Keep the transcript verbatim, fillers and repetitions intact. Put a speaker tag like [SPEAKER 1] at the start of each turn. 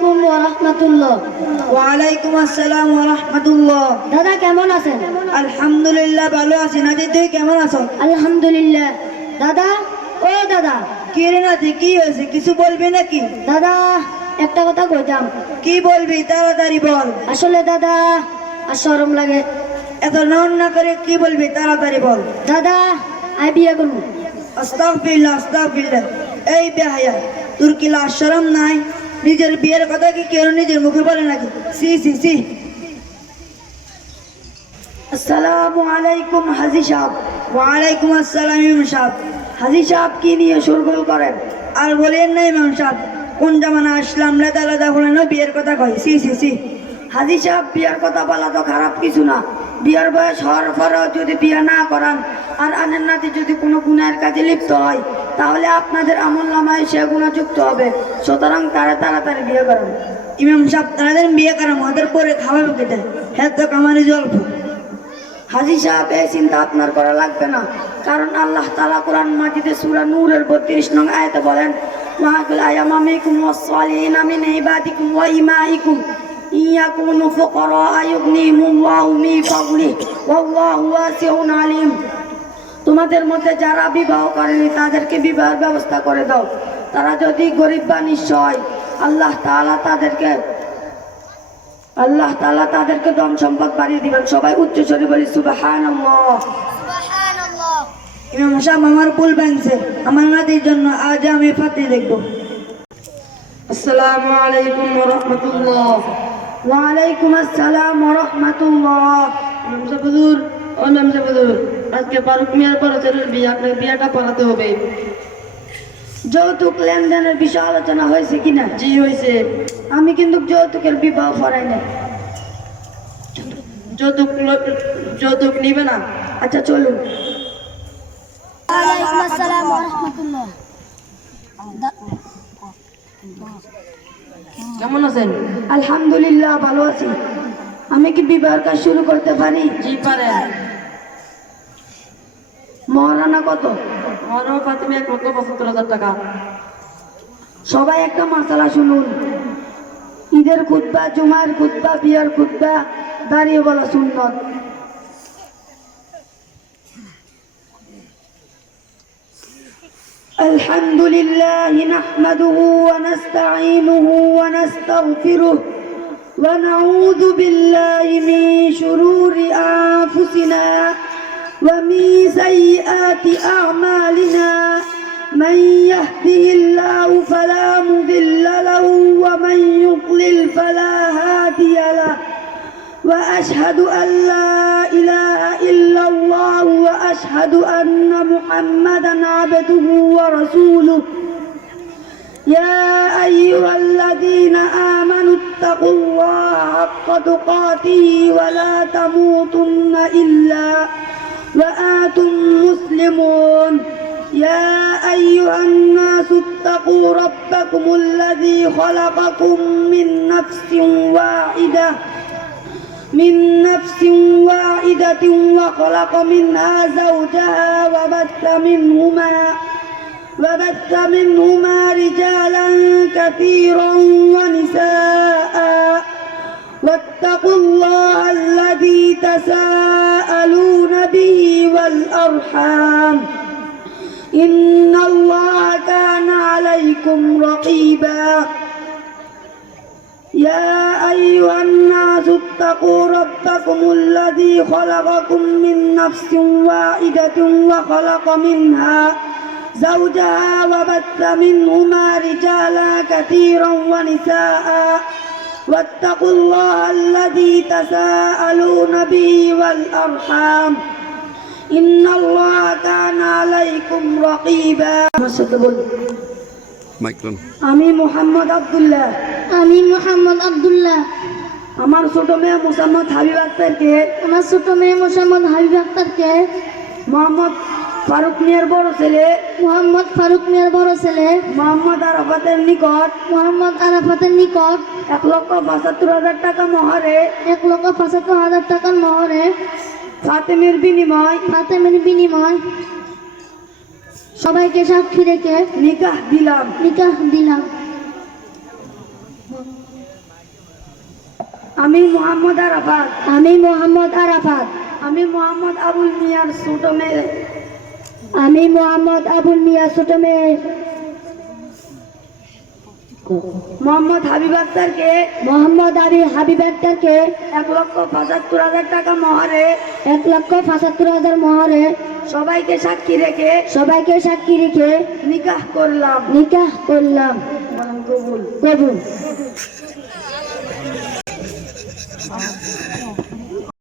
[SPEAKER 1] আলাইকুম ওয়া রাহমাতুল্লাহ।
[SPEAKER 2] ওয়া আলাইকুম আসসালাম ওয়া রাহমাতুল্লাহ।
[SPEAKER 1] দাদা কেমন আছেন?
[SPEAKER 2] আলহামদুলিল্লাহ ভালো আছি। নাতি তুই কেমন আছো?
[SPEAKER 1] আলহামদুলিল্লাহ। দাদা, ও দাদা।
[SPEAKER 2] কি রে নাতি, কি হয়েছে? কিছু বলবি নাকি?
[SPEAKER 1] দাদা একটা কথা কইতাম।
[SPEAKER 2] কি বলবি? তাড়াতাড়ি বল।
[SPEAKER 1] আসলে দাদা আর শরম লাগে।
[SPEAKER 2] এত নন না করে কি বলবি? তাড়াতাড়ি বল।
[SPEAKER 1] দাদা আই বিয়ে করবো।
[SPEAKER 2] আস্তাগফিরুল্লাহ আস্তাগফিরুল্লাহ। এই বেহায়া, তোর কি লাজ শরম নাই? নিজের বিয়ের কথা কি কেউ নিজের মুখে বলে নাকি? সি সি সি।
[SPEAKER 1] আসসালামু আলাইকুম হাজি সাহেব।
[SPEAKER 2] ওয়া আলাইকুম আসসালাম ইমাম সাহেব।
[SPEAKER 1] হাজি সাহেব কি নিয়ে শোরগোল করেন?
[SPEAKER 2] আর বলেন না ইমাম সাহেব, কোন জামানা আসলাম আলাদা আলাদা বলে না বিয়ের কথা কয়। সি সি সি।
[SPEAKER 1] হাজি সাহেব বিয়ার কথা বলা তো খারাপ কিছু না। বিয়ার বয়স হওয়ার পরেও যদি বিয়ে না করান আর আনের নাতি যদি কোনো গুনাহের কাজে লিপ্ত হয় তাহলে আপনাদের আমল নামায় সে গুণযুক্ত হবে। সুতরাং তারা তাড়াতাড়ি বিয়ে করেন।
[SPEAKER 2] ইমাম সাহেব তাদের বিয়ে করাম, ওদের পরে খাওয়াবে কেটে, হ্যাঁ তো কামারি জল্প।
[SPEAKER 1] হাজি সাহেব এই চিন্তা আপনার করা লাগবে না, কারণ আল্লাহ তাআলা কোরআন মাজিদে সূরা নূরের বত্রিশ নং আয়াতে বলেন, ওয়াকুল আয়ামামিকুম ওয়াসসালিহিনা মিন ইবাদিকুম ওয়া ইমাইকুম ইয়াকুনু ফুকারা আয়ুগনিহিমুল্লাহু মিন ফাদলিহি ওয়াল্লাহু ওয়াসিউন আলিম। তোমাদের মধ্যে যারা বিবাহ করেনি তাদেরকে বিবাহের ব্যবস্থা করে দাও। তারা যদি গরিব বা নিঃস্ব হয় আল্লাহ তাআলা তাদেরকে আল্লাহ তাআলা তাদেরকে ধন সম্পদ বাড়িয়ে দিবেন। সবাই উচ্চ স্বরে বলি সুবহানাল্লাহ।
[SPEAKER 3] সুবহানাল্লাহ।
[SPEAKER 2] ইমাম সাহেব আমার ভুল ভাঙছে, আমার নাতির জন্য আজ আমি ফাতে দেখবো।
[SPEAKER 1] আসসালামু আলাইকুম ওয়া রাহমাতুল্লাহ। ওয়া আলাইকুম আসসালাম ওয়া রাহমাতুল্লাহ। ইমাম সাহেব হুজুর, ও ইমাম সাহেব হুজুর, আজকে ফারুক মিয়ার বড় ছেলের বিয়ে, আপনার বিয়েটা পড়াতে হবে। যৌতুক লেনদেনের বিষয়ে আলোচনা হয়েছে কিনা? জি হয়েছে। আমি কিন্তু যৌতুকের বিবাহ করাই না। যৌতুক যৌতুক নিবে না? আচ্ছা চলুন।
[SPEAKER 3] ওয়ালাইকুম আসসালাম ওয়া রাহমাতুল্লাহ।
[SPEAKER 1] কেমন আছেন? আলহামদুলিল্লাহ ভালো আছি। আমি কি বিবাহের কাজ শুরু করতে পারি? জি পারেন। মহারানা কত? মহারানা ফাতিমা এক লক্ষ পঁচাত্তর হাজার টাকা। সবাই একটা মাসালা শুনুন। ঈদের খুতবা, জুমার খুতবা, বিয়ার খুতবা দাঁড়িয়ে বলা সুন্নত। الحمد لله نحمده ونستعينه ونستغفره ونعوذ بالله من شرور أنفسنا ومن سيئات أعمالنا من يهده الله فلا مضل له ومن يضلل فلا هادي له وأشهد أن لا إله إلا الله وأشهد أن محمدا عبده ورسوله. يا أيها الذين آمنوا اتقوا الله حق تقاته ولا تموتن إلا وأنتم مسلمون. يا أيها الناس اتقوا ربكم الذي خلقكم من نفس واحدة من نفس واحدة وخلق منها زوجها وبث منهما وبث منهما رجالا كثيرا ونساء واتقوا الله الذي تساءلون به والأرحام إن الله كان عليكم رقيبا. يا أيها الناس اتقوا ربكم الذي خلقكم من نفس واحدة وخلق منها زوجها وبث منهما رجالا كثيرا ونساء واتقوا الله الذي تساءلون به والأرحام إن الله كان عليكم رقيبا. আমি মোহাম্মদ আব্দুল্লাহ
[SPEAKER 3] আমি মোহাম্মদ আব্দুল্লাহ
[SPEAKER 1] আমার ছোট মেয়ে মোসাম্মদ হাবিব আক্তারকে
[SPEAKER 3] আমার ছোট মেয়ে মোসাম্মদ হাবিব আক্তারকে
[SPEAKER 1] মোহাম্মদ ফারুক মিয়ার বড় ছেলে
[SPEAKER 3] মোহাম্মদ ফারুক মিয়ার বড় ছেলে
[SPEAKER 1] মোহাম্মদ আরাফাতের নিকট
[SPEAKER 3] মোহাম্মদ আরাফাতের নিকট
[SPEAKER 1] এক লক্ষ পঁচাত্তর হাজার টাকা মহরে
[SPEAKER 3] এক লক্ষ পঁচাত্তর হাজার টাকার মহরে
[SPEAKER 1] ফাতেমের বিনিময়
[SPEAKER 3] ফাতেমের বিনিময় সবাইকে সাক্ষী রেখে
[SPEAKER 1] নিকাহ দিলাম।
[SPEAKER 3] নিকাহ দিলাম।
[SPEAKER 1] আমি মোহাম্মদ আরাফাত
[SPEAKER 3] আমি মোহাম্মদ আরাফাত
[SPEAKER 1] আমি মোহাম্মদ আবুল মিয়ার ছোট মেয়ে
[SPEAKER 3] আমি মোহাম্মদ আবুল মিয়া ছোট মেয়ে
[SPEAKER 1] মোহাম্মদ হাবিব আক্তারকে
[SPEAKER 3] মোহাম্মদ আবি হাবিব আক্তারকে
[SPEAKER 1] এক লক্ষ পঁচাত্তর হাজার টাকা মহারে
[SPEAKER 3] এক লক্ষ পঁচাত্তর হাজার মহরে
[SPEAKER 1] সবাইকে সাক্ষী রেখে
[SPEAKER 3] সবাইকে সাক্ষী রেখে
[SPEAKER 1] নিকাহ করলাম।
[SPEAKER 3] নিকাহ করলাম।
[SPEAKER 1] কবুল।
[SPEAKER 3] কবুল।